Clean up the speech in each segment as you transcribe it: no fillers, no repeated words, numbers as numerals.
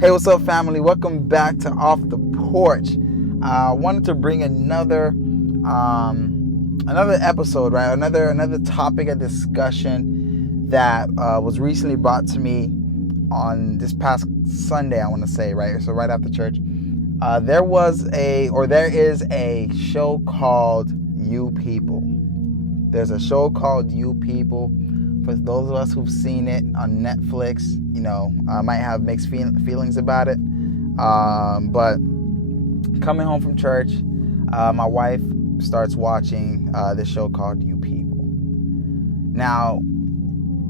Hey, what's up, family? Welcome back to Off the Porch. I wanted to bring another episode, right? Another topic of discussion that was recently brought to me on this past Sunday. I want to say, right? So right after church, there is a show called You People. There's a show called You People. For those of us who've seen it on Netflix, I might have mixed feelings about it. But coming home from church, my wife starts watching this show called You People. Now,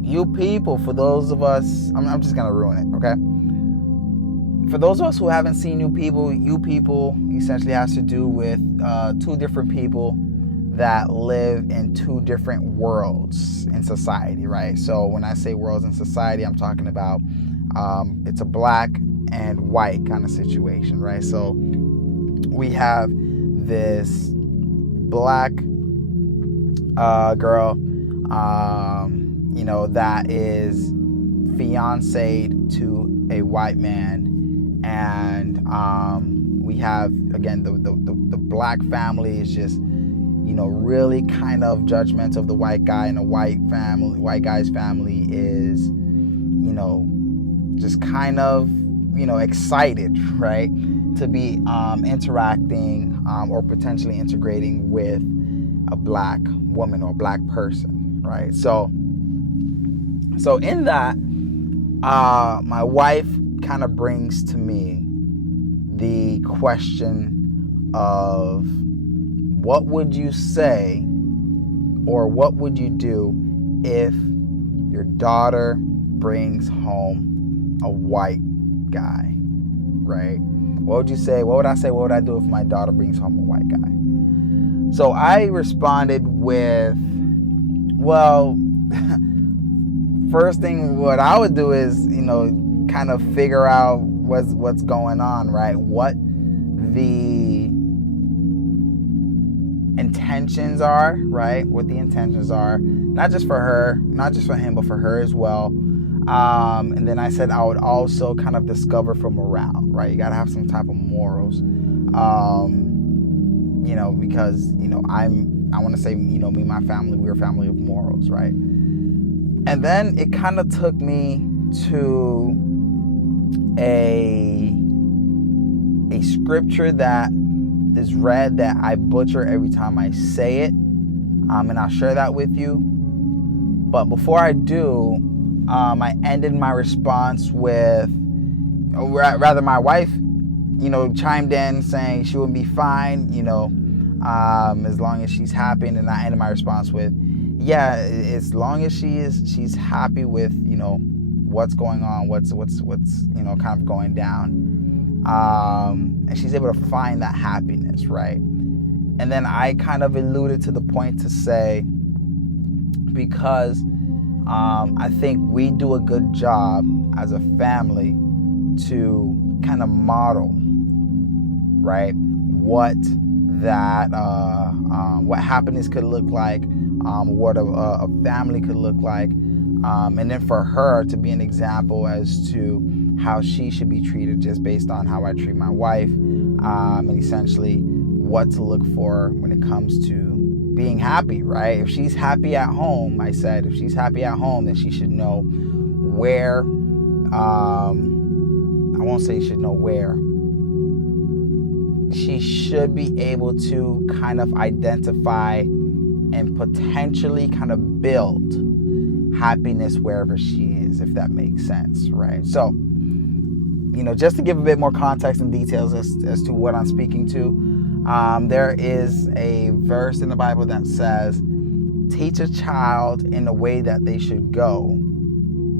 You People, for those of us, I'm just going to ruin it, okay? For those of us who haven't seen You People essentially has to do with two different people that live in two different worlds in society, right? So when I say worlds in society, I'm talking about it's a black and white kind of situation, right? So we have this black girl, that is fiancéed to a white man, and we have, again, the black family is just really kind of judgmental of the white guy, and the white guy's family is, just kind of, excited, right, to be interacting or potentially integrating with a black woman or a black person, right? So in that, my wife kind of brings to me the question of, what would you say or what would you do if your daughter brings home a white guy, right? What would you say? What would I say? What would I do if my daughter brings home a white guy? So I responded with, well, first thing what I would do is, kind of figure out what's going on, right? What the intentions are, right? What the intentions are, not just for her, not just for him, but for her as well. And then I said I would also kind of discover for morale, right? You got to have some type of morals, because, I want to say, me and my family, we're a family of morals, right? And then it kind of took me to a scripture that is read that I butcher every time I say it, and I'll share that with you. But before I do, I ended my response with, or rather my wife, chimed in saying she would be fine, as long as she's happy. And then I ended my response with, yeah, as long as she's happy with, what's going on, what's kind of going down. And she's able to find that happiness, right? And then I kind of alluded to the point to say, because I think we do a good job as a family to kind of model, right, what happiness could look like, what a family could look like, and then for her to be an example as to how she should be treated just based on how I treat my wife, and essentially what to look for when it comes to being happy, right? If she's happy at home, I said, if she's happy at home, then she should know where, I won't say she should know where, she should be able to kind of identify and potentially kind of build happiness wherever she is, if that makes sense, right? So, just to give a bit more context and details as to what I'm speaking to, there is a verse in the Bible that says, teach a child in a way that they should go,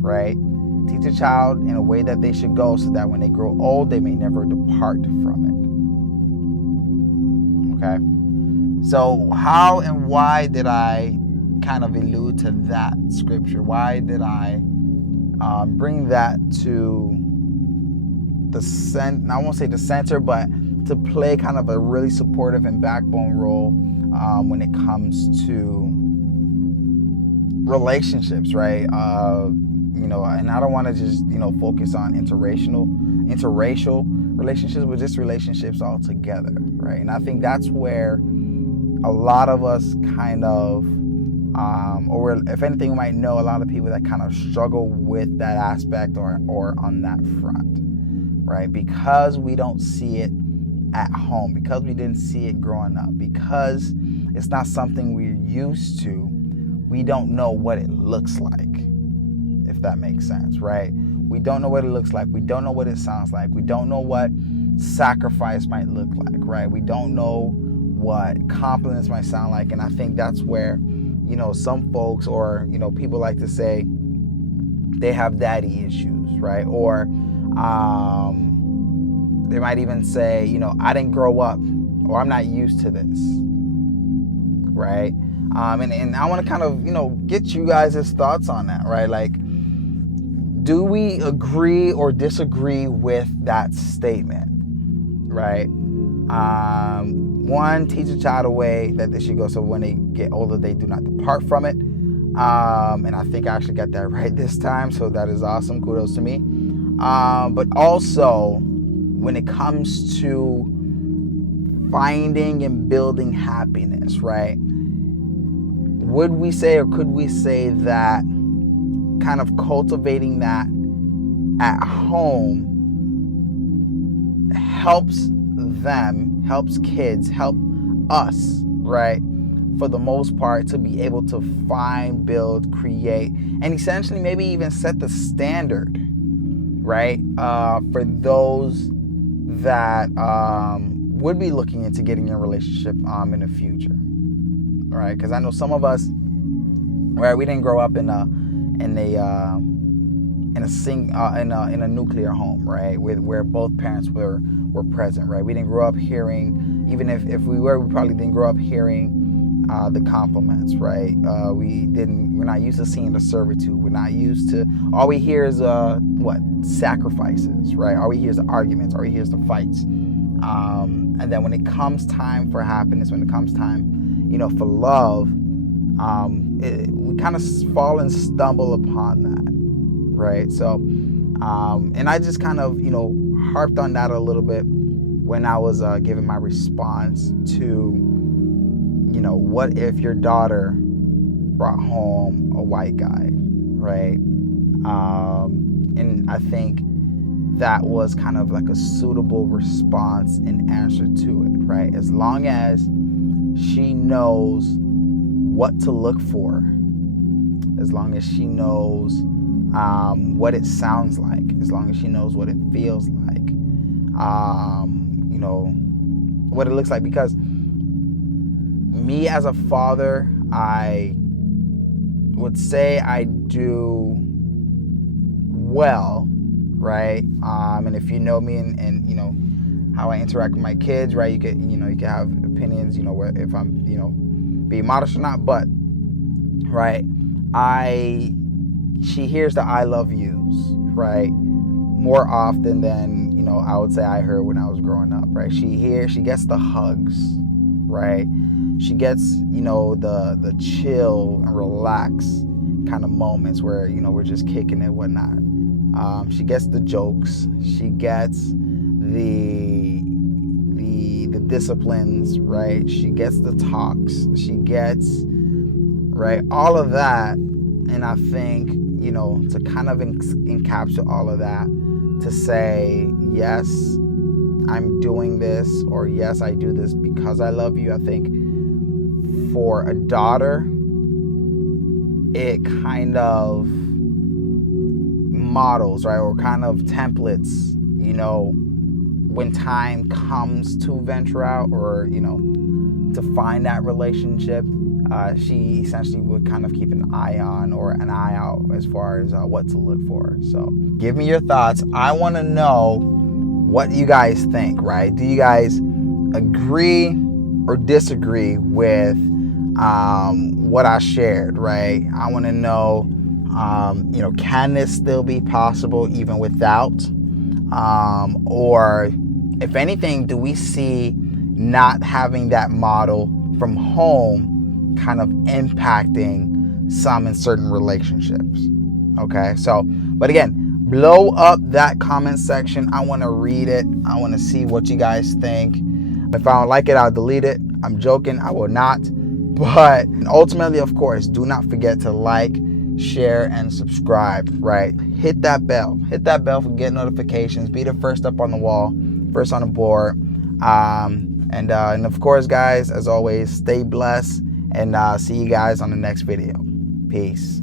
right? Teach a child in a way that they should go, so that when they grow old, they may never depart from it. Okay? So how and why did I kind of allude to that scripture? Why did I bring that to the I won't say the center, but to play kind of a really supportive and backbone role when it comes to relationships, right? And I don't want to just, focus on interracial relationships, but just relationships altogether, right? And I think that's where a lot of us kind of, or if anything, we might know a lot of people that kind of struggle with that aspect or on that front, right? Because we don't see it at home, because we didn't see it growing up, because it's not something we're used to, we don't know what it looks like, if that makes sense, right? We don't know what it looks like. We don't know what it sounds like. We don't know what sacrifice might look like, right? We don't know what compliments might sound like. And I think that's where, some folks or, people like to say they have daddy issues, right? Or they might even say, I didn't grow up, or I'm not used to this, right? And I want to kind of, get you guys' thoughts on that, right? Like, do we agree or disagree with that statement, right? One, teach a child a way that they should go, so when they get older, they do not depart from it. And I think I actually got that right this time, so that is awesome. Kudos to me. But also, when it comes to finding and building happiness, right? Would we say, or could we say that kind of cultivating that at home helps them, helps kids, help us, right? For the most part, to be able to find, build, create, and essentially maybe even set the standard, right? For those that would be looking into getting in a relationship in the future, right? Because I know some of us, right, we didn't grow up in a nuclear home, right, where both parents were present, right? We didn't grow up hearing, even if we were, we probably didn't grow up hearing the compliments, right? We're not used to seeing the servitude. We're not used to, all we hear is sacrifices, right? All we hear is the arguments, all we hear is the fights. And then when it comes time for happiness, when it comes time, for love, we kind of fall and stumble upon that, right? So, and I just kind of, harped on that a little bit when I was giving my response to, what if your daughter brought home a white guy, right? And I think that was kind of like a suitable response and answer to it, right? As long as she knows what to look for, as long as she knows what it sounds like, as long as she knows what it feels like, what it looks like. Because me as a father, I would say I do well, right? And if you know me and how I interact with my kids, right, you can have opinions, where if I'm, being modest or not, but right, she hears the I love yous, right, more often than, I would say I heard when I was growing up, right? She gets the hugs, right? She gets, the chill and relax kind of moments where, we're just kicking it, whatnot. She gets the jokes. She gets the disciplines, right? She gets the talks. She gets, right, all of that. And I think, to kind of encapsulate all of that, to say, yes, I'm doing this, or yes, I do this because I love you. I think for a daughter, it kind of models, right, or kind of templates, when time comes to venture out, or, to find that relationship, she essentially would kind of keep an eye on, or an eye out, as far as what to look for. So give me your thoughts. I want to know what you guys think, right? Do you guys agree or disagree with what I shared, right? I want to know, can this still be possible even without? Or if anything, do we see not having that model from home kind of impacting some in certain relationships? Okay, so, but again, blow up that comment section. I want to read it. I want to see what you guys think. If I don't like it, I'll delete it. I'm joking, I will not. But ultimately, of course, do not forget to like, share, and subscribe, right? Hit that bell. Hit that bell for get notifications. Be the first up on the wall, first on the board. And of course, guys, as always, stay blessed, and see you guys on the next video. Peace.